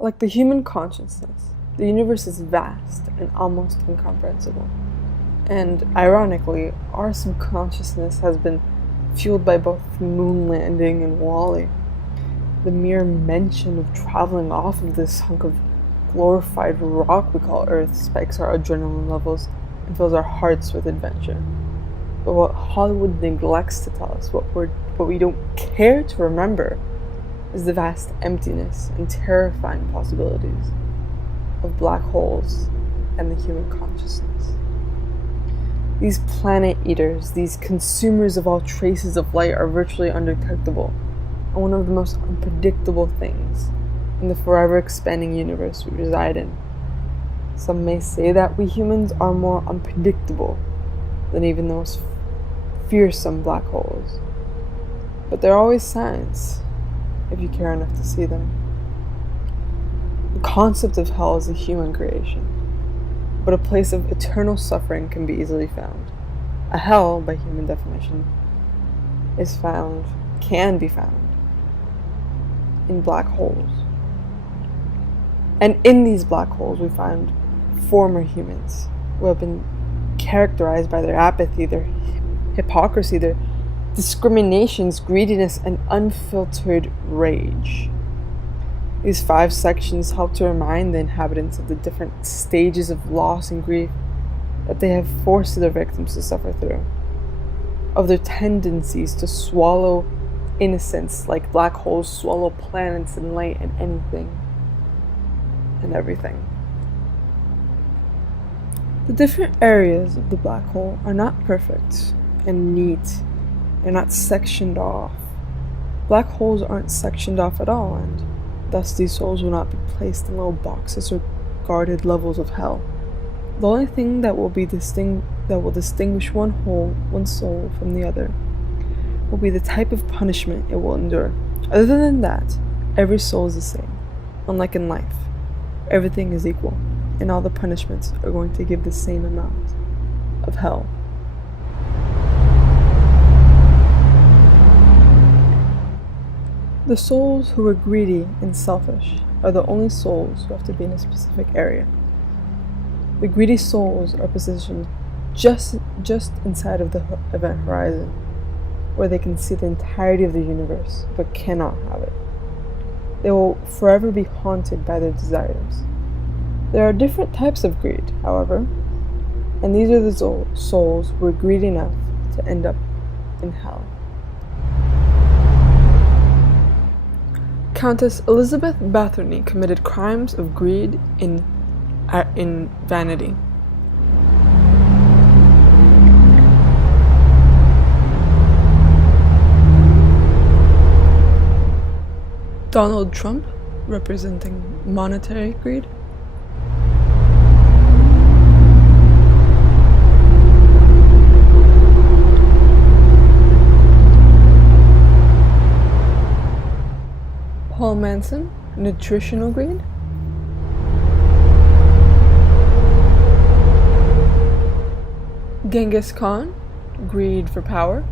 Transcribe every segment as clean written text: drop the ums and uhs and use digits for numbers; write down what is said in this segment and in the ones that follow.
Like the human consciousness, the universe is vast and almost incomprehensible. And ironically, our subconsciousness has been fueled by both the moon landing and Wall-E. The mere mention of traveling off of this hunk of glorified rock we call Earth spikes our adrenaline levels and fills our hearts with adventure. But what Hollywood neglects to tell us, what we don't care to remember, is the vast emptiness and terrifying possibilities of black holes and the human consciousness. These planet eaters, these consumers of all traces of light, are virtually undetectable, and one of the most unpredictable things in the forever expanding universe we reside in. Some may say that we humans are more unpredictable than even the most fearsome black holes. But there are always signs, if you care enough to see them. The concept of hell is a human creation, but a place of eternal suffering can be easily found. A hell, by human definition, can be found in black holes. And in these black holes we find former humans who have been characterized by their apathy, their hypocrisy, their discriminations, greediness, and unfiltered rage. These 5 sections help to remind the inhabitants of the different stages of loss and grief that they have forced their victims to suffer through, of their tendencies to swallow innocence like black holes swallow planets and light and anything and everything. The different areas of the black hole are not perfect and neat. They're not sectioned off. Black holes aren't sectioned off at all, and thus these souls will not be placed in little boxes or guarded levels of hell. The only thing that will distinguish one soul from the other will be the type of punishment it will endure. Other than that, every soul is the same. Unlike in life, everything is equal, and all the punishments are going to give the same amount of hell. The souls who are greedy and selfish are the only souls who have to be in a specific area. The greedy souls are positioned just inside of the event horizon, where they can see the entirety of the universe, but cannot have it. They will forever be haunted by their desires. There are different types of greed, however, and these are the souls who are greedy enough to end up in hell. Countess Elizabeth Bathory committed crimes of greed in vanity. Donald Trump, representing monetary greed. Paul Manson, nutritional greed. Genghis Khan, greed for power.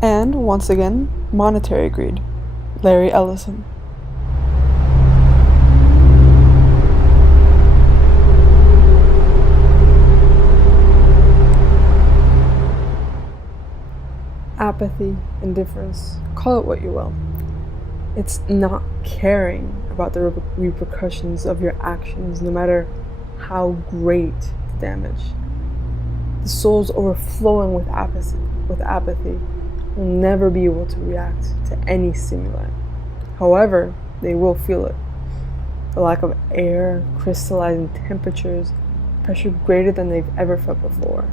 And, once again, monetary greed. Larry Ellison. Apathy, indifference, call it what you will. It's not caring about the repercussions of your actions, no matter how great the damage. The souls overflowing with apathy will never be able to react to any stimuli. However, they will feel it. The lack of air, crystallizing temperatures, pressure greater than they've ever felt before.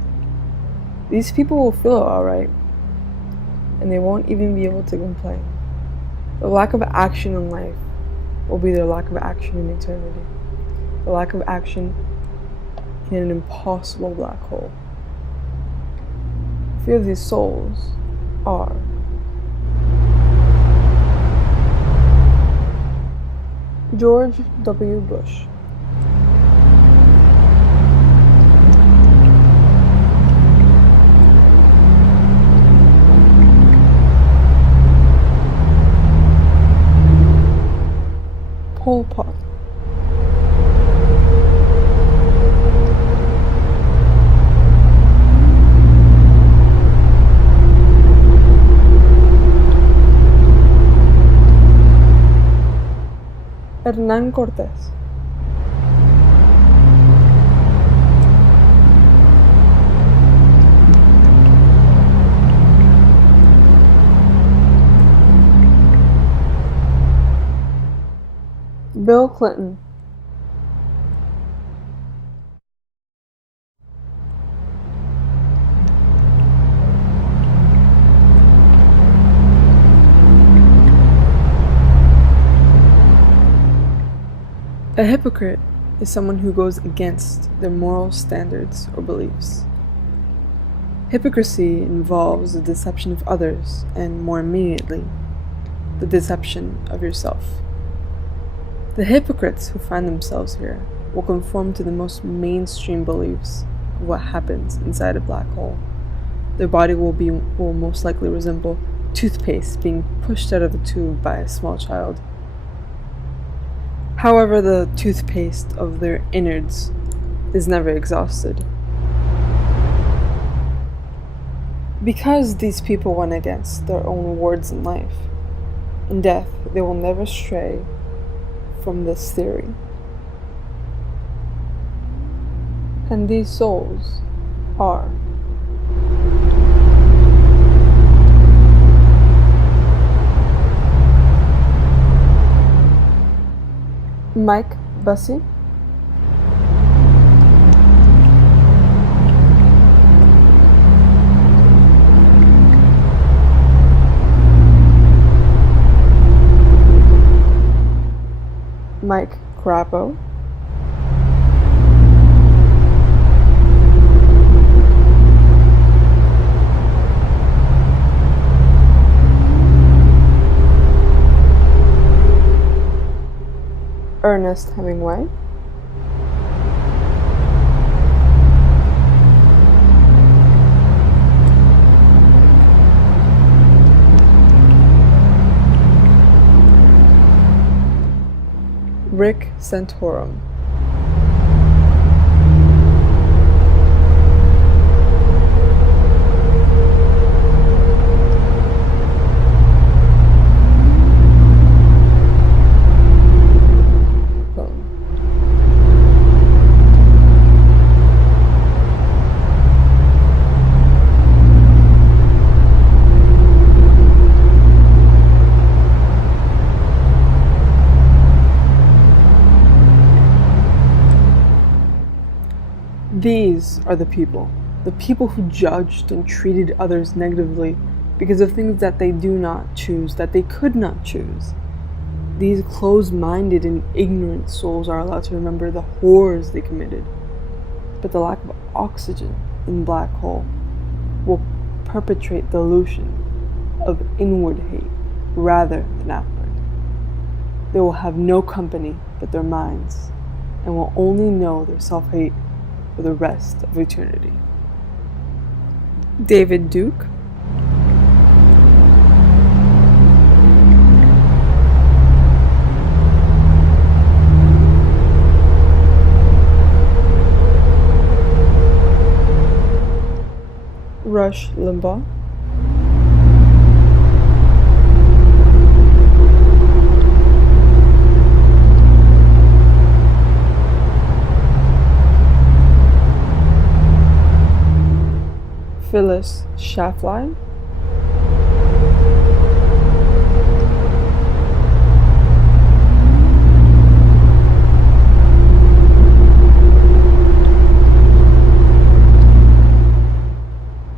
These people will feel it alright, and they won't even be able to complain. The lack of action in life will be their lack of action in eternity. The lack of action in an impossible black hole. A few of these souls are George W. Bush, Hernán Cortés. Bill Clinton. A hypocrite is someone who goes against their moral standards or beliefs. Hypocrisy involves the deception of others and, more immediately, the deception of yourself. The hypocrites who find themselves here will conform to the most mainstream beliefs of what happens inside a black hole. Their body will most likely resemble toothpaste being pushed out of the tube by a small child. However, the toothpaste of their innards is never exhausted. Because these people went against their own rewards in life, in death they will never stray from this theory. And these souls are Mike Bussey, Mike Crapo, Ernest Hemingway, Rick Santorum, These are the people who judged and treated others negatively because of things that they do not choose, that they could not choose. These closed-minded and ignorant souls are allowed to remember the horrors they committed, but the lack of oxygen in the black hole will perpetrate the illusion of inward hate rather than outward. They will have no company but their minds and will only know their self-hate for the rest of eternity. David Duke, Rush Limbaugh, Phyllis Schlafly,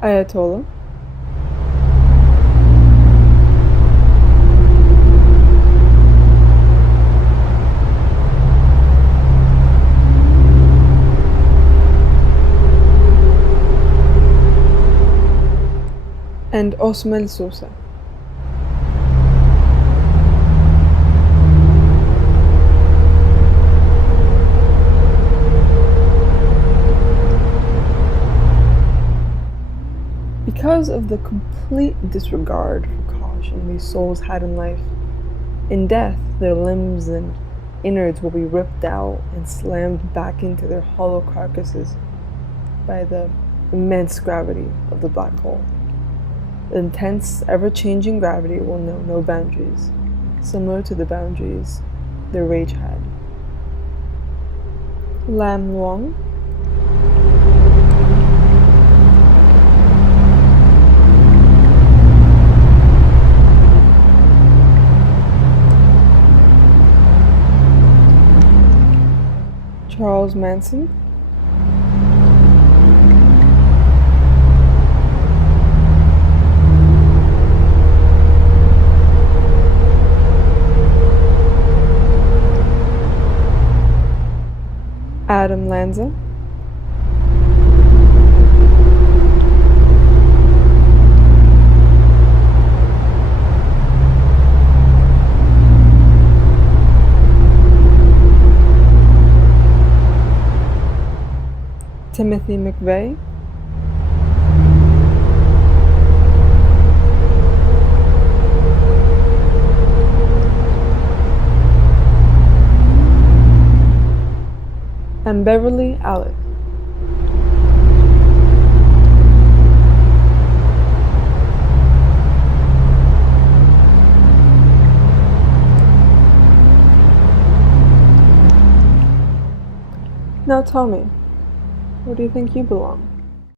Ayatollah, and Osmel Sosa. Because of the complete disregard for caution these souls had in life, in death their limbs and innards will be ripped out and slammed back into their hollow carcasses by the immense gravity of the black hole. The intense, ever-changing gravity will know no boundaries, similar to the boundaries their rage had. Lam Luang, Charles Manson, Adam Lanza, Timothy McVeigh, and Beverly Allen. Now tell me, where do you think you belong?